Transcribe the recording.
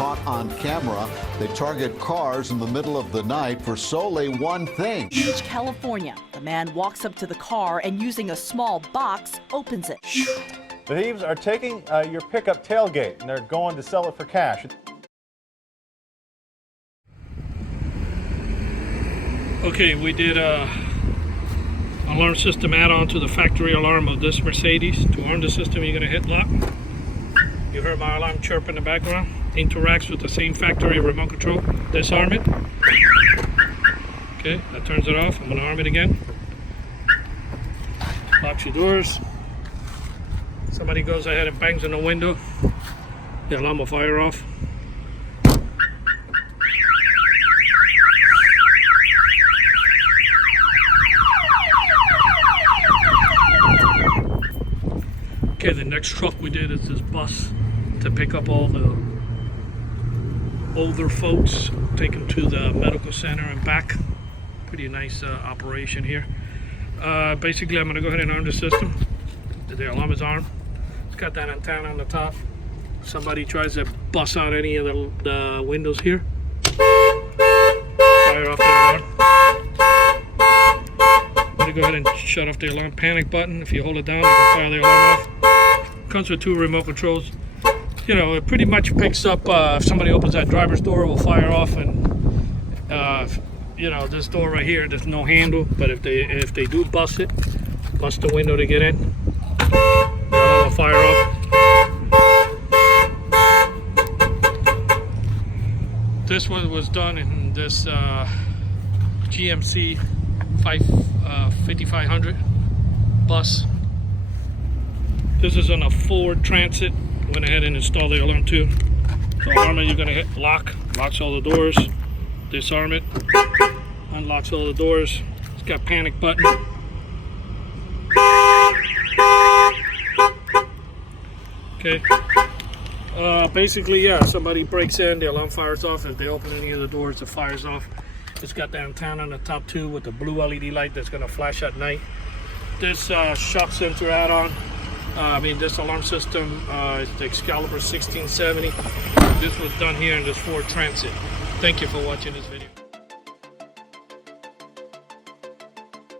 caught on camera. They target cars in the middle of the night for solely one thing. Beach, California. The man walks up to the car and using a small box, opens it. The thieves are taking your pickup tailgate and they're going to sell it for cash. Okay, we did a alarm system add-on to the factory alarm of this Mercedes. To arm the system, you're gonna hit lock. You heard my alarm chirp in the background. Interacts with the same factory remote control. Disarm it. Okay, that turns it off. I'm gonna arm it again. Locks your doors. Somebody goes ahead and bangs on the window, the alarm will fire off. Okay, the next truck we did is this bus to pick up all the older folks, take them to the medical center and back. Pretty nice operation here. Basically, I'm gonna go ahead and arm the system. The alarm is armed. It's got that antenna on the top. If somebody tries to bust out any of the windows here, fire off the alarm. I'm gonna go ahead and shut off the alarm panic button. If you hold it down, you can fire the alarm off. Comes with 2 remote controls. You know, it pretty much picks up if somebody opens that driver's door, it will fire off, and you know, this door right here, there's no handle, but if they do bust the window to get in, the alarm will fire off. This one was done in this GMC 5500 bus. This is on a Ford Transit. Went ahead and installed the alarm too. So alarm, you're gonna hit lock, locks all the doors, disarm it, unlocks all the doors. It's got panic button. Okay. Basically, yeah, somebody breaks in, the alarm fires off. If they open any of the doors, it fires off. It's got the antenna on the top too with the blue LED light that's gonna flash at night. This shock sensor add-on. This alarm system is the Excalibur 1670. This was done here in this Ford Transit. Thank you for watching this video.